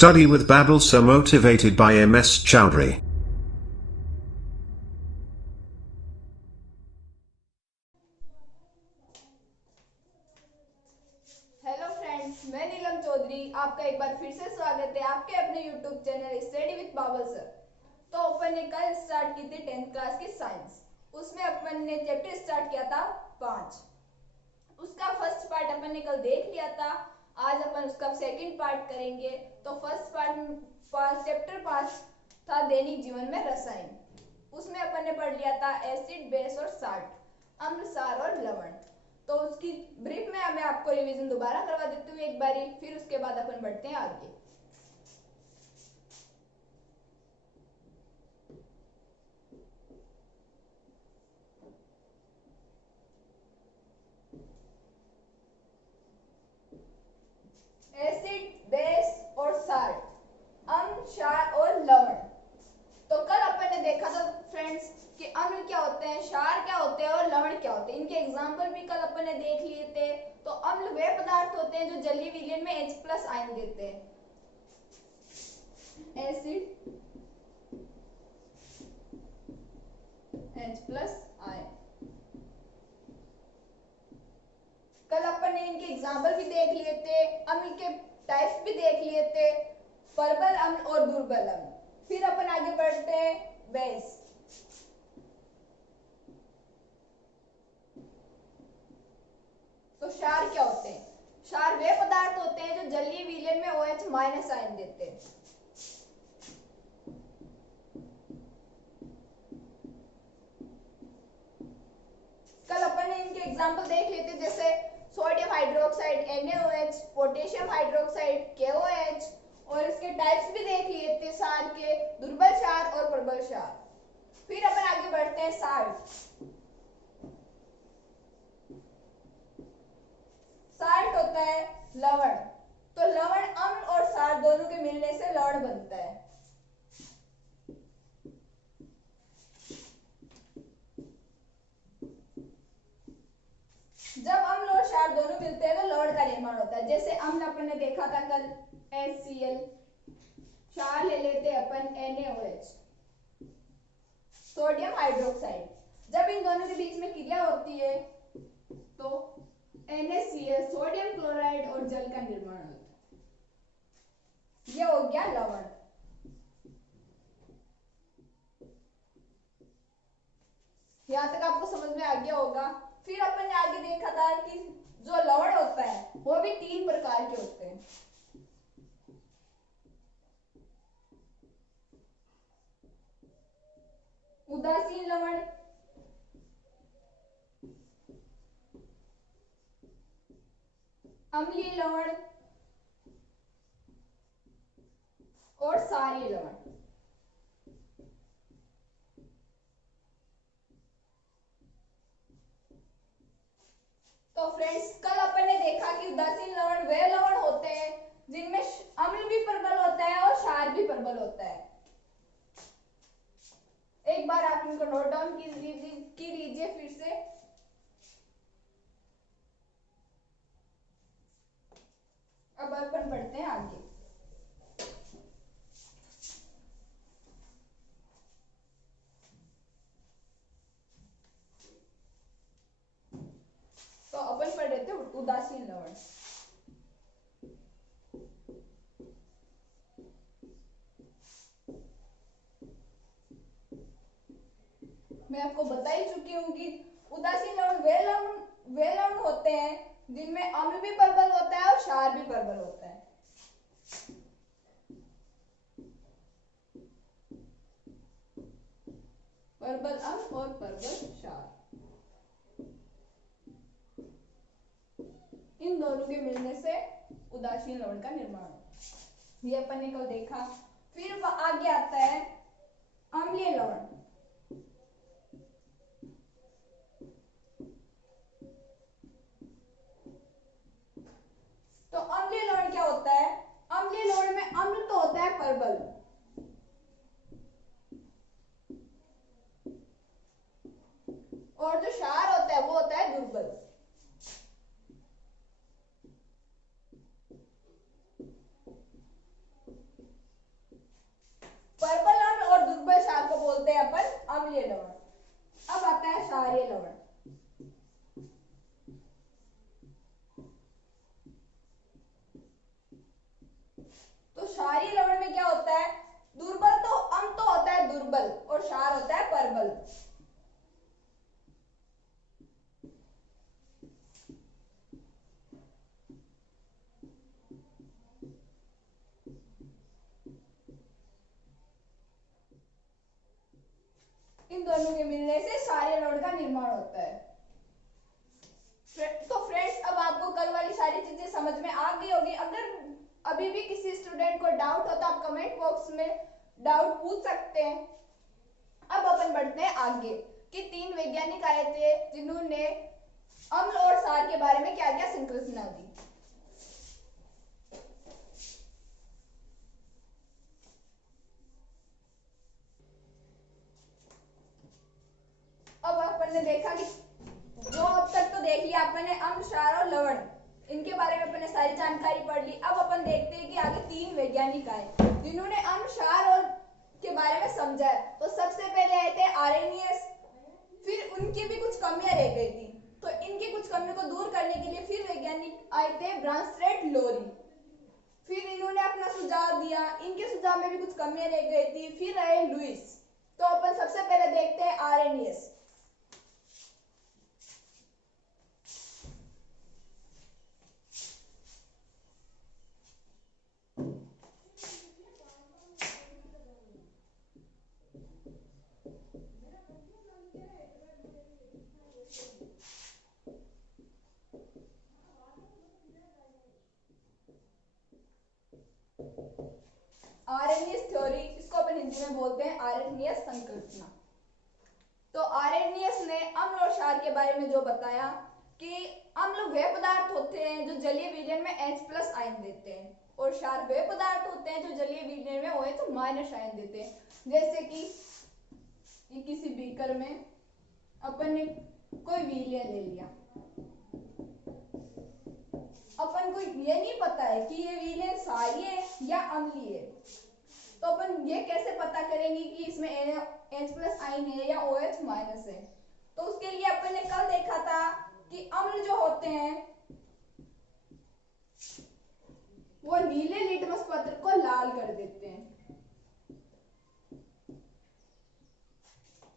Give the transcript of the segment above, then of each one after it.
Study with Babbel, so motivated by MS Chowdhury. Hello friends, मैं नीलम चौधरी। आपका एक बार फिर से स्वागत है आपके अपने YouTube channel study with Babal sir. तो अपन ने कल स्टार्ट की थी 10th क्लास की साइंस। उसमें अपन ने चैप्टर स्टार्ट किया था 5। उसका फर्स्ट पार्ट अपन ने कल देख लिया था। आज अपन उसका सेकंड पार्ट करेंगे। तो फर्स्ट पार्ट चैप्टर 5 था दैनिक जीवन में रसायन। उसमें अपन ने पढ़ लिया था एसिड, बेस और साल्ट, अम्ल, सार और लवण। तो उसकी ब्रीफ में मैं आपको रिवीजन दोबारा करवा देती हूँ एक बारी, फिर उसके बाद अपन बढ़ते हैं आगे। एसिड, बेस और साल्ट, अम्ल, क्षार और लवण। तो कल अपन ने देखा था फ्रेंड्स कि अम्ल क्या होते हैं, क्षार क्या होते हैं और लवण क्या होते हैं। इनके एग्जाम्पल भी कल अपन ने देख लिए थे। तो अम्ल वे पदार्थ होते हैं जो जलीय विलयन में H+ आयन देते हैं। Acid, H+ ion. कल अपन ने इनके एग्जाम्पल भी देख लिए थे, अम्ल के टाइप्स भी देख लिए थे, प्रबल अम्ल और दुर्बल अम्ल। फिर अपन आगे बढ़ते हैं बेस। तो क्षार क्या होते हैं? क्षार वे पदार्थ होते हैं जो जलीय विलयन में OH- आयन देते हैं। कल अपन ने इनके एग्जाम्पल देख लेते, जैसे sodium hydroxide NaOH, potassium hydroxide KOH, और इसके टाइप्स भी देख लिए थे क्षार के, दुर्बल क्षार और प्रबल क्षार। फिर अपन आगे बढ़ते हैं साल्ट। साल्ट होता है लवण। तो लवण अम्ल और क्षार दोनों के मिलने से लवण बनता है। जब अम्ल और क्षार दोनों मिलते हैं तो लवण का निर्माण होता है। जैसे अम्ल अपन ने देखा था कल HCl, क्षार ले लेते अपन NaOH, सोडियम हाइड्रोक्साइड। जब इन दोनों के बीच में क्रिया होती है तो NaCl, सोडियम क्लोराइड और जल का निर्माण होता है। यह हो गया लवण। यहां तक आपको समझ में आ गया होगा। फिर अपन ने आगे देखा था कि जो लवण होता है वो भी 3 प्रकार के होते हैं। उदासीन लवण, अम्लीय लवण और क्षारीय लवण। तो फ्रेंड्स, कल अपन ने देखा कि उदासीन लवण वे लवण होते हैं जिनमें अम्ल भी प्रबल होता है और क्षार भी प्रबल होता है। एक बार आप इनको नोट डाउन की लीजिए फिर से। अब अपन बढ़ते हैं आगे। तो अपन पढ़ रहे थे उदासीन लवण। मैं आपको बता ही चुकी हूँ कि उदासीन लवण वे लवण होते हैं जिनमें अम्ल भी प्रबल होता है और क्षार भी प्रबल होता है। प्रबल अम्ल और प्रबल क्षार, इन दोनों के मिलने से उदासीन लवण का निर्माण। ये अपन ने कल देखा। फिर आगे आता है अम्लीय लवण। तो अम्लीय लवण क्या होता है? अम्लीय लवण में अम्ल तो होता है प्रबल, और जो क्षार होता है वो होता है दुर्बल। दुर्बल और क्षार होता है प्रबल। इन दोनों के मिलने से क्षारीय लवण का निर्माण होता है। तो फ्रेंड्स, अब आपको कल वाली सारी चीजें समझ में आ गई होगी। अगर अभी भी किसी स्टूडेंट को डाउट हो तो आप कमेंट बॉक्स में डाउट पूछ सकते हैं। अब अपन बढ़ते हैं आगे कि 3 वैज्ञानिक आए थे जिन्होंने अम्ल और क्षार के बारे में क्या क्या संकल्पना दी। अब अपन ने देखा कि जो अब तक तो देख लिया अपन ने अम्ल, क्षार और लवण, इनके बारे में अपन ने सारी जानकारी पढ़ ली। अब अपन देखते हैं कि आगे 3 वैज्ञानिक आए जिन्होंने अम्ल, क्षार और के बारे में समझा है। तो सबसे पहले आए थे आर्हेनियस। फिर उनकी भी कुछ कमियां रह गई थी, तो इनकी कुछ कमियों को दूर करने के लिए फिर वैज्ञानिक आए थे ब्रांस्टेड लोरी। फिर इन्होंने अपना सुझाव दिया, इनके सुझाव में भी कुछ कमियां रह गई थी। फिर आए लुईस। तो अपन सबसे पहले देखते हैं आर्हेनियस। आर्हेनियस थ्योरी, इसको अपन हिंदी में बोलते हैं आर्हेनियस संकल्पना। तो आर्हेनियस ने अम्ल और क्षार के बारे में जो बताया कि अम्ल वे पदार्थ होते हैं जो जलीय विलयन में H+ आयन देते हैं और क्षार वे पदार्थ होते हैं जो जलीय विलयन में OH- आयन देते हैं। जैसे कि ये किसी बीकर में अपन ने कोई विलयन ले लिया, अपन को ये नहीं पता है कि ये विलयन क्षारीय है या अम्लीय है। तो अपन ये कैसे पता करेंगे कि इसमें H+ आयन है या OH- है। तो उसके लिए अपन ने कल देखा था कि अम्ल जो होते हैं वो नीले लिटमस पत्र को लाल कर देते हैं।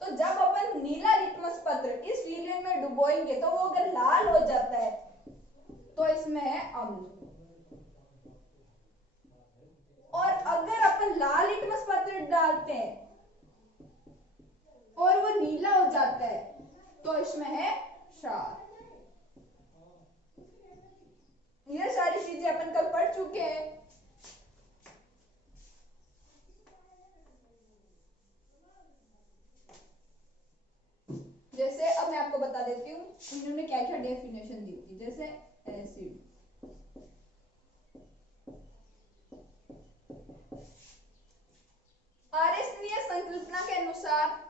तो जब अपन नीला लिटमस पत्र इस विलयन में डुबोएंगे तो वो अगर लाल हो जाता है तो इसमें है अम्ल। और अगर अपन लाल लिटमस पत्र डालते हैं और वो नीला हो जाता है तो इसमें है क्षार। ये सारी चीजें अपन कल पढ़ चुके हैं। जैसे अब मैं आपको बता देती हूँ इन्होंने क्या क्या डेफिनेशन दी थी। जैसे एसिड, आर्हेनियस संकल्पना के अनुसार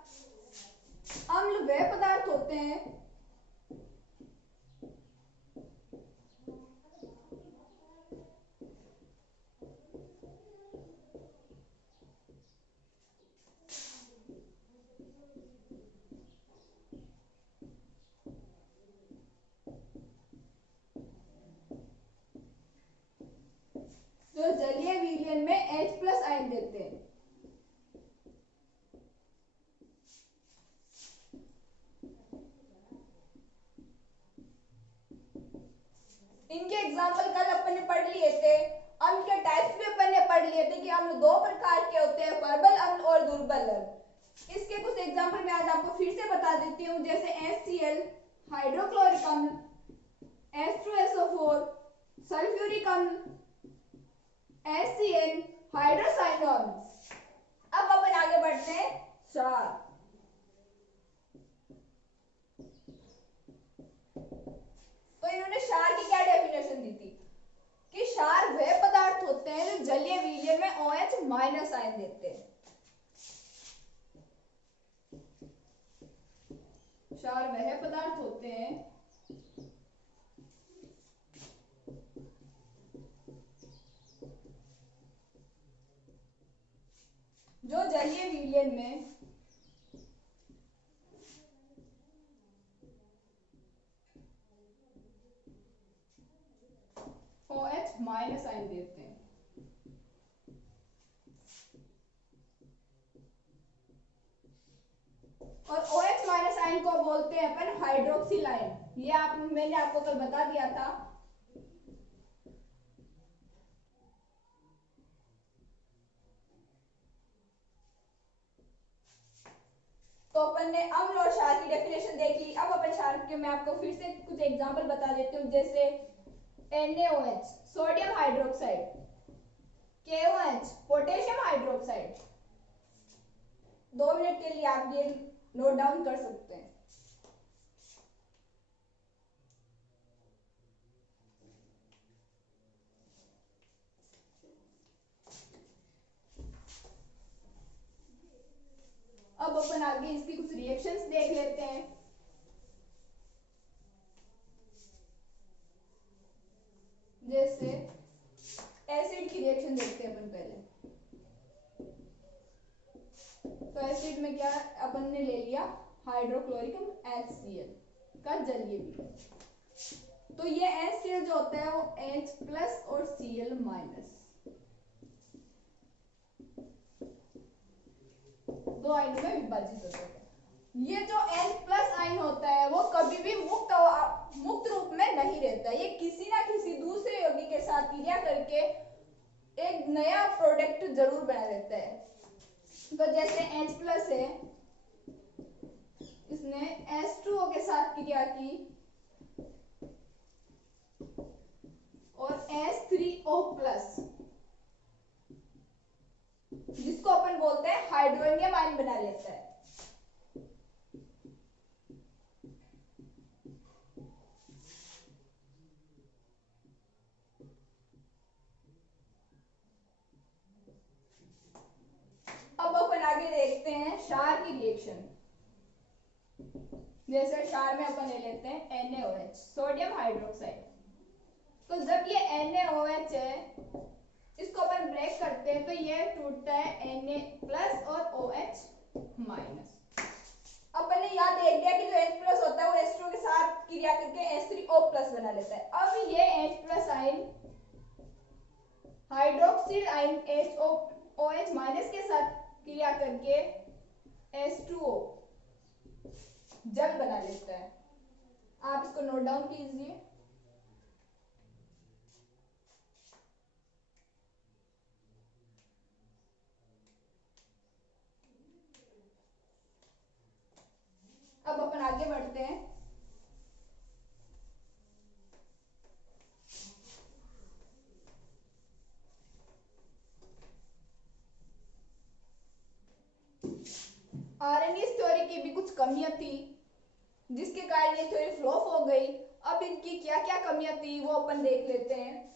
अम्ल वे पदार्थ होते हैं जो जलीय विलयन में H+ आयन देते हैं। इनके एग्जाम्पल कल अपन ने पढ़ लिए थे। अम्ल के टाइप्स भी अपन ने पढ़ लिए थे कि अम्ल 2 प्रकार के होते हैं, प्रबल अम्ल और दुर्बल अम्ल। इसके कुछ एग्जाम्पल मैं आज आपको फिर से बता देती हूँ। जैसे HCl हाइड्रोक्लोरिक अम्ल, H2SO4 सल्फ्यूरिक अम्ल, HCl हाइड्रोसायनो अम्ल। अब अपन आगे बढ़ते हैं क्षार। तो इन्होंने क्षार की क्या डेफिनेशन दी थी कि क्षार वह पदार्थ होते हैं जो जलीय विलयन में OH- आयन देते हैं। क्षार वह पदार्थ होते हैं जो जलीय विलयन में OH- आयन देते हैं। और OH माइनस आयन को बोलते हैं अपन हाइड्रोक्सिल आयन। ये मैंने आपको कल बता दिया था। तो अपन ने अम्ल और क्षार की डेफिनेशन देख ली। अब अपन क्षार के मैं आपको फिर से कुछ एग्जांपल बता देती हूँ, जैसे NaOH sodium hydroxide, KOH potassium hydroxide. 2 minute के लिए आप ये नोट डाउन कर सकते हैं। अब अपन आगे इसकी कुछ रिएक्शंस देख लेते हैं। जैसे एसिड की रिएक्शन देखते हैं अपन पहले। तो एसिड में क्या अपन ने ले लिया हाइड्रोक्लोरिक HCl का जलीय भी। तो ये HCl जो होता है वो H प्लस और Cl माइनस, दो आयनों में विभाजित होता है। ये जो H प्लस आयन होता है वो कभी भी मुक्त रूप में नहीं रहता। ये किसी ना किसी दूसरे यौगिक के साथ क्रिया करके एक नया प्रोडक्ट जरूर बना देता है। तो जैसे H प्लस है, इसने H2O के साथ क्रिया की और H3O प्लस, जिसको अपन बोलते हैं हाइड्रोनियम आयन बना लेता है। अब अपन आगे देखते हैं क्षार की रिएक्शन। जैसे क्षार में अपन ले लेते हैं NaOH सोडियम हाइड्रोक्साइड। तो जब ये NaOH है, इसको अपन ब्रेक करते हैं तो ये टूटता है Na प्लस और OH माइनस। अपन ने याद देख लिया कि जो H प्लस होता है वो H2O के साथ क्रिया करके H3O प्लस बना लेता है। अब ये H plus ion hydroxyl ion OH minus के साथ क्रिया करके H2O जल बना लेता है। आप इसको नोट डाउन कीजिए। अब अपन आगे बढ़ते हैं। आरएनएस थ्योरी की भी कुछ कमियां थी, जिसके कारण ये थ्योरी फ्लॉप हो गई। अब इनकी क्या क्या कमियां थी वो अपन देख लेते हैं।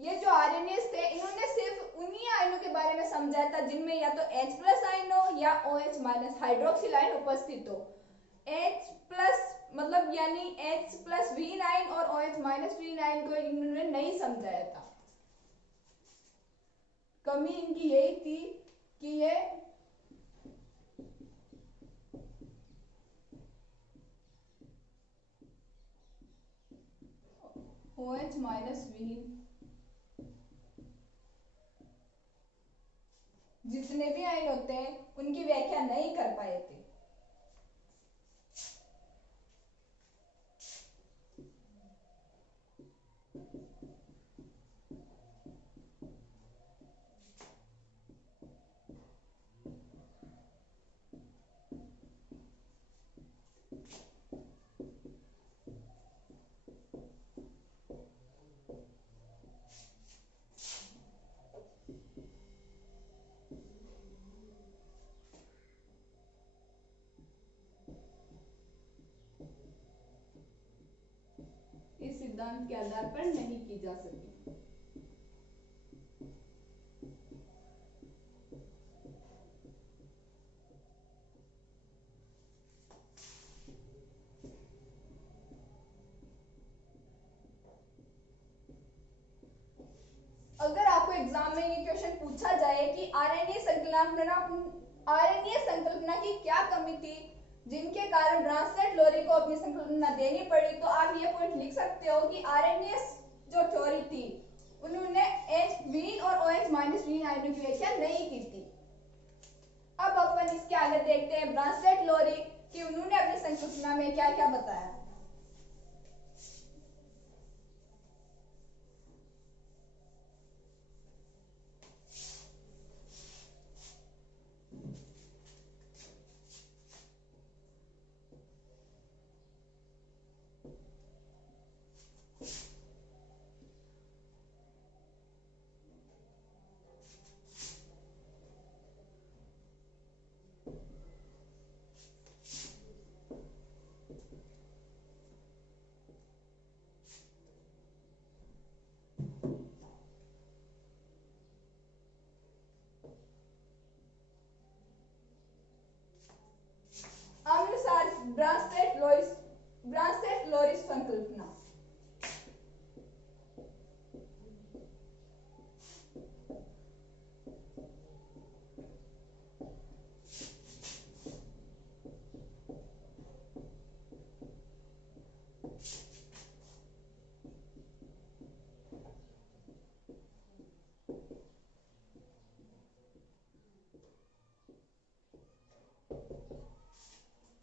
ये जो आरएनएस थे, इन्होंने सिर्फ उन्हीं आयनों के बारे में समझाया था जिनमें या तो H प्लस आयन हो या OH माइनस हाइड्रोक्सिल आयन उपस्थित हो। H प्लस मतलब यानी H प्लस V9 और OH माइनस V9 को इन्होंने नहीं समझाया था। कमी इनकी यही थी कि ये OH माइनस V जितने भी आयन होते हैं उनकी व्याख्या नहीं कर पाए थे। इस सिद्धांत के आधार पर नहीं की जा सकी। अगर आपको एग्जाम में ये क्वेश्चन पूछा जाए कि आरएनए संकल्पना की क्या कमी थी जिनके कारण रामसेट लोरी को अपनी संकल्पना देनी पड़ी, तो आप ये पॉइंट लिख सकते हो कि आरएनए जो थ्योरी थी उन्होंने H बीन और OH माइनस बीन आयनों की व्याख्या नहीं की थी। अब अपन इसके आगे देखते हैं ब्रांसलेट लोरी कि उन्होंने अपनी संकल्पना में क्या क्या बताया। अनुसार ब्रांसलेट लोरिस संकल्पना।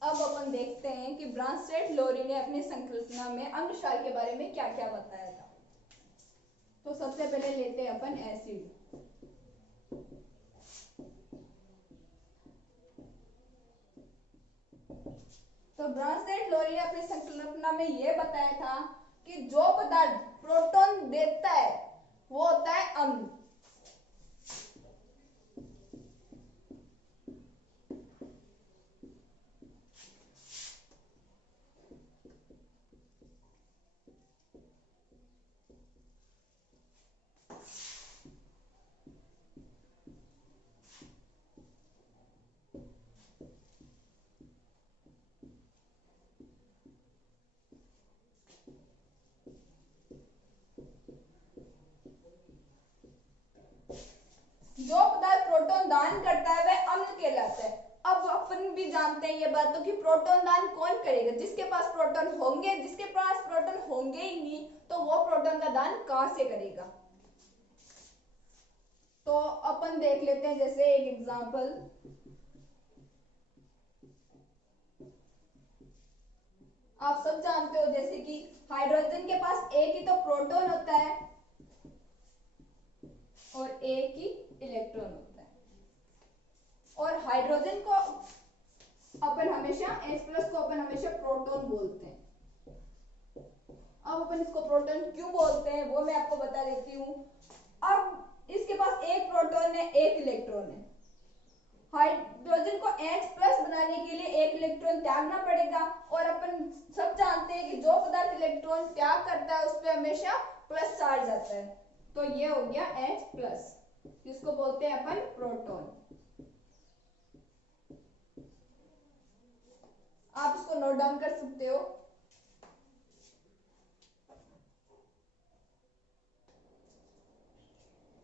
अब अपन देखते हैं कि ब्रांसलेट लोरी ने अपनी संकल्पना में अम्ल क्षार के बारे में क्या क्या बताया था। तो सबसे पहले लेते हैं अपन एसिड। तो ब्रांसलेट लोरी ने अपनी संकल्पना में यह बताया था कि जो पदार्थ प्रोटॉन देता है वो होता है अम्ल। जो पदार्थ प्रोटॉन दान करता है वह अम्ल कहलाता है। अब अपन भी जानते हैं ये बात तो कि प्रोटॉन दान कौन करेगा, जिसके पास प्रोटॉन होंगे। जिसके पास प्रोटॉन होंगे ही नहीं तो वो प्रोटॉन का दान कहां से करेगा। तो अपन देख लेते हैं जैसे एक एग्जांपल। आप सब जानते हो जैसे कि हाइड्रोजन के पास एक ही तो प्रोटॉन होता है और एक ही इलेक्ट्रॉन होता है। और हाइड्रोजन को अपन हमेशा H+ को अपन हमेशा प्रोटॉन बोलते हैं। अब अपन इसको प्रोटॉन क्यों बोलते हैं वो मैं आपको बता देती हूँ। अब इसके पास एक प्रोटॉन है, एक इलेक्ट्रॉन है। हाइड्रोजन को H+ बनाने के लिए एक इलेक्ट्रॉन त्यागना पड़ेगा और अपन सब जानते हैं कि जो पदार्थ इलेक्ट्रॉन त्याग करता है उस पर हमेशा प्लस चार्ज आता है। तो ये हो गया H+, जिसको बोलते हैं अपन प्रोटॉन। आप इसको नोट डाउन कर सकते हो।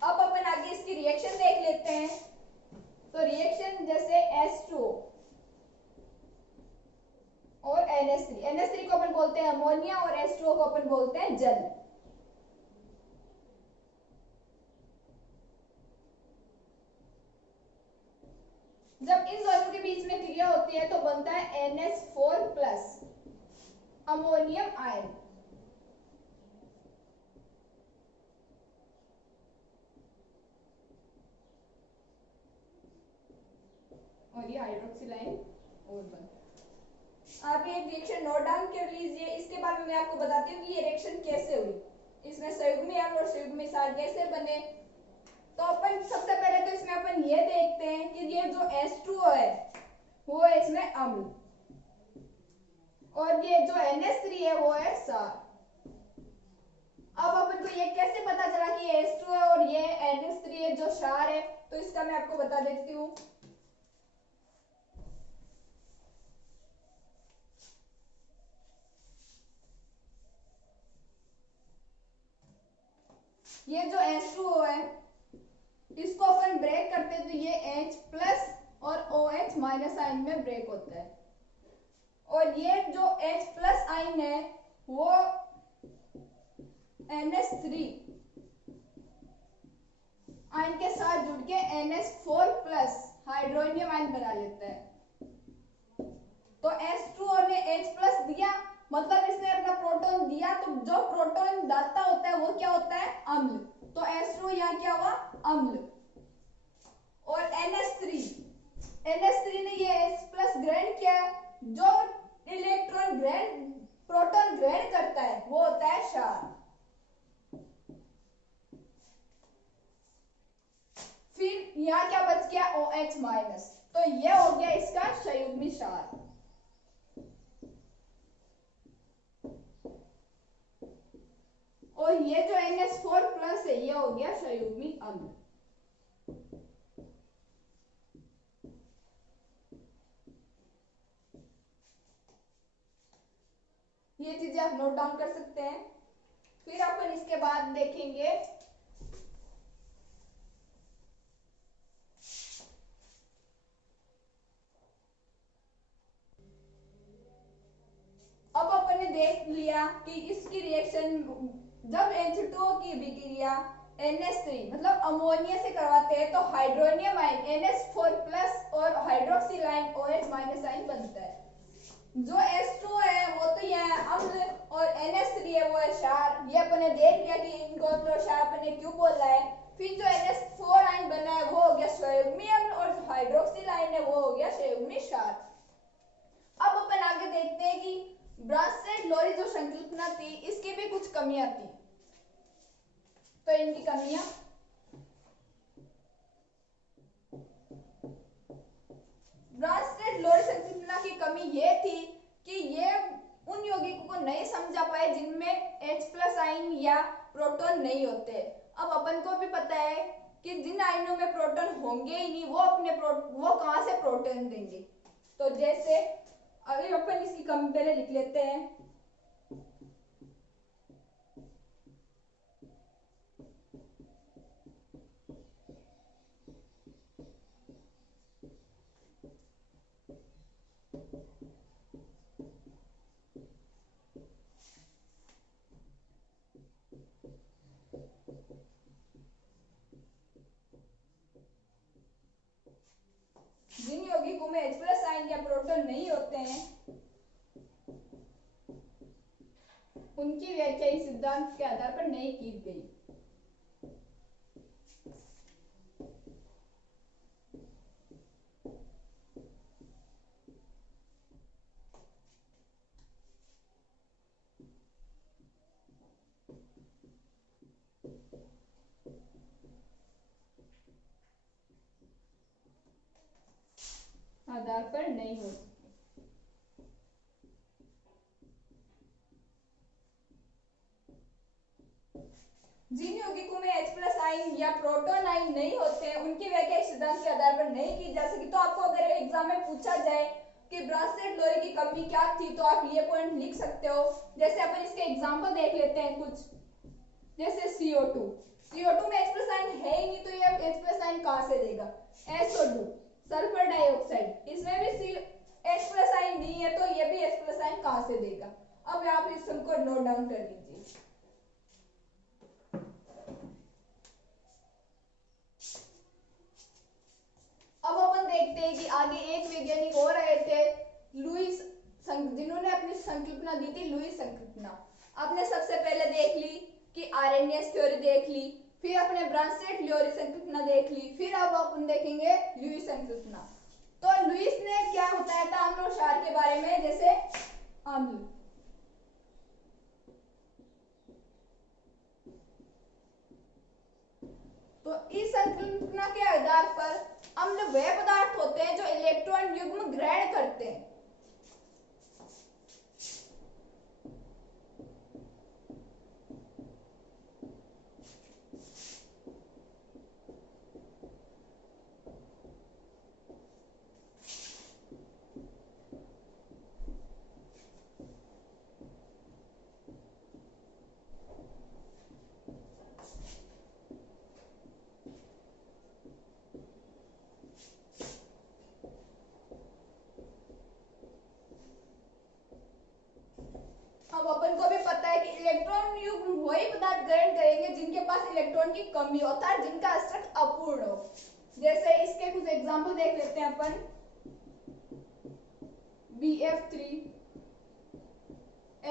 अब अपन आगे इसकी रिएक्शन देख लेते हैं। तो रिएक्शन जैसे H2 और NH3 को अपन बोलते हैं अमोनिया और H2O को अपन बोलते हैं जल। जब इन दोनों के बीच में क्रिया होती है तो बनता है NH4+ अमोनियम आयन। और ये हाइड्रोक्सिल आयन और बनता है। आप ये रिएक्शन नोट डाउन कर लीजिए। इसके बाद में मैं आपको बताती हूँ कि ये रिएक्शन कैसे हुई, इसमें संयुग्मी अम्ल और संयुग्मी क्षार कैसे बने। तो अपन सबसे पहले तो इसमें अपन ये देखते हैं कि ये जो H2O है वो है इसमें अम्ल और ये जो NH3 है वो है क्षार। अब अपन को ये कैसे पता चला कि ये H2 है और ये NH3 है जो क्षार है, तो इसका मैं आपको बता देती हूँ। ये जो H2O है इसको अपन ब्रेक करते हैं तो ये H+ और OH- आयन में ब्रेक होता है और ये जो H+ आयन है वो NH3 आयन के साथ जुड़ के NH4 प्लस हाइड्रोनियम आयन बना लेता है। तो H2O ने H प्लस दिया, मतलब इसने अपना प्रोटॉन दिया, तो जो प्रोटॉन दाता होता है वो क्या होता है, अम्ल। तो H2O यहाँ क्या हुआ, अम्ल। और NH3 ने ये H प्लस ग्रहण किया, जो इलेक्ट्रॉन ग्रहण प्रोटॉन ग्रहण करता है वो होता है क्षार। फिर यहाँ क्या बच गया, OH माइनस, तो ये हो गया इसका संयुग्मी क्षार। और ये जो NH4 प्लस है ये हो गया संयुग्मी अम्ल। ये चीजें आप नोट डाउन कर सकते हैं। फिर अपन इसके बाद देखेंगे अब अपन ने देख लिया कि इसकी रिएक्शन जब H2O की विक्रिया NH3 मतलब अमोनिया से करवाते हैं तो हाइड्रोनियम आयन NH4 प्लस और hydroxyl ion OH minus ion बनता है। जो H2O है वो तो ये अम्ल और NH3 है वो है क्षार। ये अपन ने देख लिया कि इनको तो क्षार अपन ने क्यों बोला है। फिर जो NH4 आयन बना है वो हो गया संयुग्मी अम्ल और जो हाइड्रोक्सिल आयन है वो हो गया संयुग्मी क्षार। अब अपन आगे देखते हैं कि ब्रांसेट लोरी जो संकल्पना थी इसकी भी कुछ कमियां थी। तो इनकी कमियां, ब्रांसेट लोरी संकल्पना की कमी ये थी कि ये उन यौगिकों को नहीं समझा पाए जिनमें H प्लस आयन या प्रोटॉन नहीं होते। अब अपन को भी पता है कि जिन आयनों में प्रोटॉन होंगे ही नहीं वो कहां से प्रोटॉन देंगे। तो जैसे अगर अपन इसकी कमी पहले लिख लेते हैं, जिन यौगिकों में H प्लस आयन या प्रोटॉन नहीं होते हैं उनकी व्याख्या इस सिद्धांत के आधार पर नहीं की गई। आधार पर नहीं हो सकती। जिन यौगिकों में H प्लस आयन या प्रोटॉन आयन नहीं होते हैं उनकी व्याख्या इस सिद्धांत के आधार पर नहीं की जा सकी। तो आपको अगर एग्जाम में पूछा जाए कि ब्रांसेट लोरी की कमी क्या थी तो आप ये पॉइंट लिख सकते हो। जैसे अपन इसके एग्जांपल देख लेते हैं कुछ, जैसे CO2 में H प्लस आयन है ही नहीं तो ये H प्लस आयन कहां से देगा। SO2 सल्फर डाइऑक्साइड, इसमें भी H प्लस आयन नहीं है तो ये भी H प्लस आयन कहां से देगा। अब आप इस सबको नोट डाउन कर लीजिए। अब अपन देखते हैं कि आगे एक वैज्ञानिक और आए थे लुईस, जिन्होंने अपनी संकल्पना दी थी लुईस संकल्पना। आपने सबसे पहले देख ली कि आरएनएस थ्योरी देख ली, फिर अपने ब्रांसेट लोरी संकल्पना देख ली, फिर अब अपन देखेंगे लुईस संकल्पना। तो लुईस ने क्या बताया था अम्ल और क्षार के बारे में। जैसे अम्ल, तो इस संकल्पना के आधार पर अम्ल वे पदार्थ होते हैं जो इलेक्ट्रॉन युग्म ग्रहण करते हैं। है कि इलेक्ट्रॉन युग्म वही पदार्थ ग्रहण करेंगे जिनके पास इलेक्ट्रॉन की कमी हो, अर्थात जिनका अस्त्रक अपूर्ण हो। जैसे इसके कुछ एग्जांपल देख लेते हैं अपन। BF3,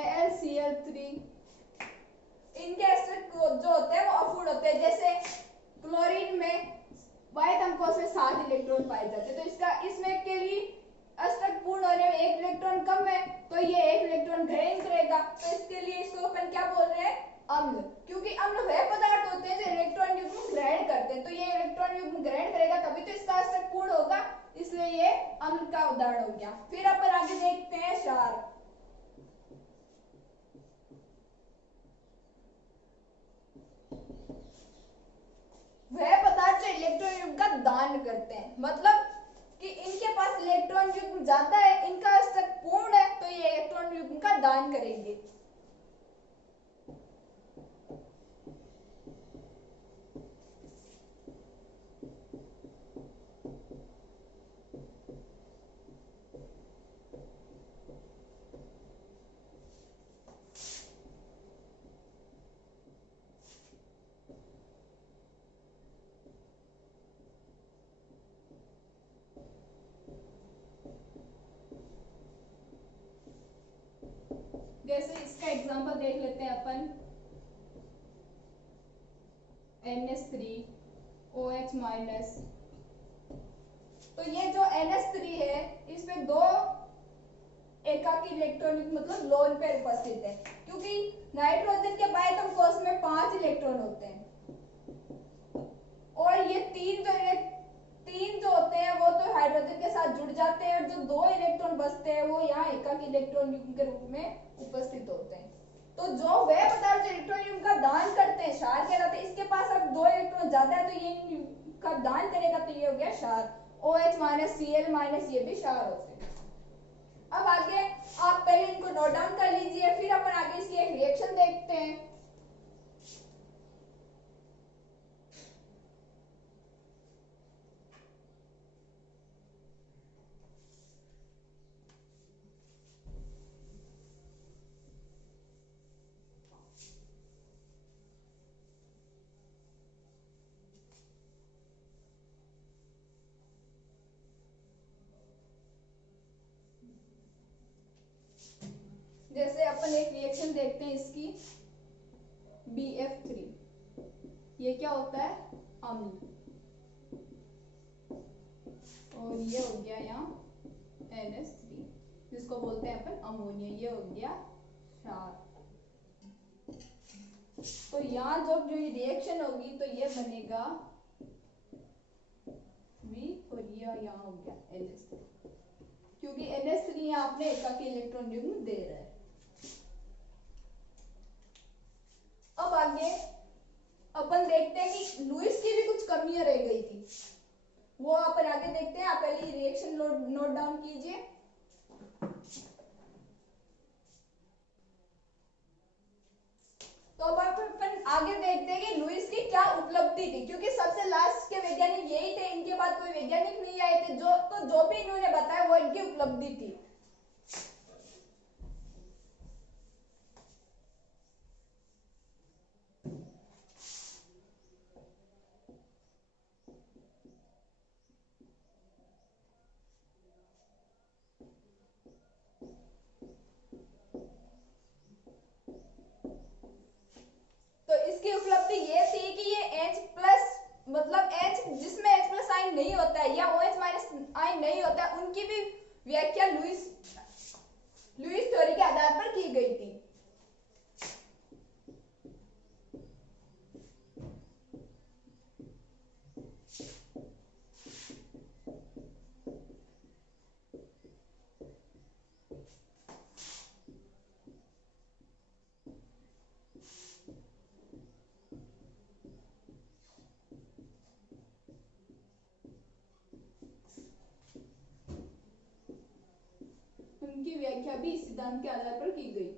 AlCl3, इनके अस्त्रक जो होते हैं वो अपूर्ण होते हैं। जैसे क्लोरीन में वायतम कोश में 7 इलेक्ट्रॉन पाए जाते हैं, तो इसका इसमें के लिए अस्त्रक पूर्ण होने में 1 इलेक्ट्रॉन कम है, तो ये 1 इलेक्ट्रॉन ग्रहण करेगा, तो इसके लिए इसको अपन क्या बोल रहे हैं, अम्ल। क्योंकि अम्ल वे पदार्थ होते हैं जो इलेक्ट्रॉन युग्म ग्रहण करते हैं, तो ये इलेक्ट्रॉन युग्म ग्रहण करेगा तभी तो इसका अस्त्रक पूर्ण होगा, इसलिए ये अम्ल का उदाहरण हो गया। फिर अपन आगे देखते हैं क्षार। वह पदार्थ जो इलेक्ट्रॉन युग्म का दान करते हैं, मतलब कि इनके पास इलेक्ट्रॉन युग्म ज्यादा है, इनका अस्त्रक पूर्ण है, तो ये इलेक्ट्रॉन युग्म का दान करेंगे। जैसे इसका एग्जांपल देख लेते हैं अपन, NH3OH-। तो ये जो NH3 है इसमें 2 एकाकी इलेक्ट्रॉन मतलब लोन पेयर उपस्थित है, क्योंकि नाइट्रोजन के बायतम कोश में 5 इलेक्ट्रॉन होते हैं और ये तीन जो होते हैं वो तो हाइड्रोजन के साथ जुड़ जाते हैं, और जो 2 इलेक्ट्रॉन बचते हैं वो यहाँ एकाकी इलेक्ट्रॉन युग्म के रूप में उपस्थित होते हैं। तो जो वे पदार्थ जो इलेक्ट्रॉन युग्म का दान करते हैं क्षार कहलाते हैं। इसके पास अब 2 इलेक्ट्रॉन ज्यादा है तो ये का दान करेगा, तो ये हो गया क्षार। OH- Cl- ये भी क्षार होते हैं। अब आगे आप पहले इनको नोट डाउन कर लीजिए, फिर अपन आगे इसकी एक रिएक्शन देखते हैं। जैसे अपन एक रिएक्शन देखते हैं इसकी, BF3, ये क्या होता है, अम्ल, और ये हो गया यहाँ NH3 जिसको बोलते हैं अपन अमोनिया, ये हो गया क्षार। तो यहाँ जब जो रिएक्शन होगी तो ये बनेगा V और ये यहाँ हो गया NH3, क्योंकि NH3 यहाँ आपने एकाकी इलेक्ट्रॉन युग्म दे रहा है। अब आगे अपन देखते हैं कि लुईस की भी कुछ कमियां रह गई थी, वो अपन आगे देखते हैं। आप पहले रिएक्शन नोट डाउन कीजिए। तो अब अपन आगे देखते हैं कि लुईस की क्या उपलब्धि थी, क्योंकि सबसे लास्ट के वैज्ञानिक यही थे, इनके बाद कोई वैज्ञानिक नहीं आए थे, जो भी इन्होंने बताया वो इनकी उपलब्धि थी। तो इसकी उपलब्धि ये थी कि ये H+ मतलब H जिसमें H+ आयन नहीं होता है या OH- आयन नहीं होता है, उनकी भी व्याख्या लुईस थ्योरी के आधार पर की गई थी। उनकी व्याख्या भी इस सिद्धांत के आधार पर की गई।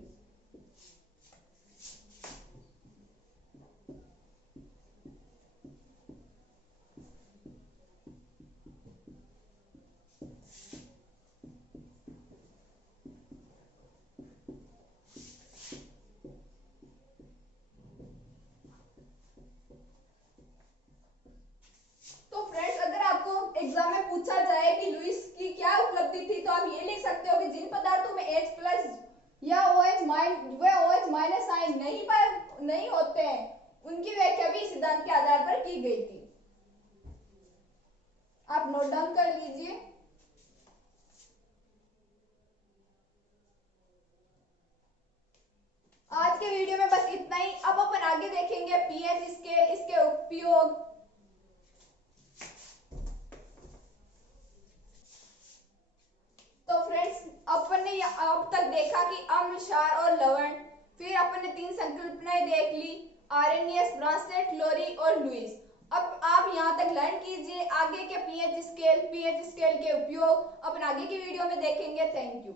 नहीं होते हैं, उनकी व्याख्या भी इस सिद्धांत के आधार पर की गई थी। आप नोट डाउन कर लीजिए। आज के वीडियो में बस इतना ही। अब अपन आगे देखेंगे पीएच स्केल, इसके उपयोग। तो फ्रेंड्स, अपन ने अब तक देखा कि अम्ल, क्षार और लवण। फिर अपन ने 3 संकल्पनाएं देख ली, आर्हेनियस, ब्रांसलेट, लोरी और लुईस। अब आप यहाँ तक लर्न कीजिए। आगे के पीएच स्केल के उपयोग अपन आगे की वीडियो में देखेंगे। Thank you.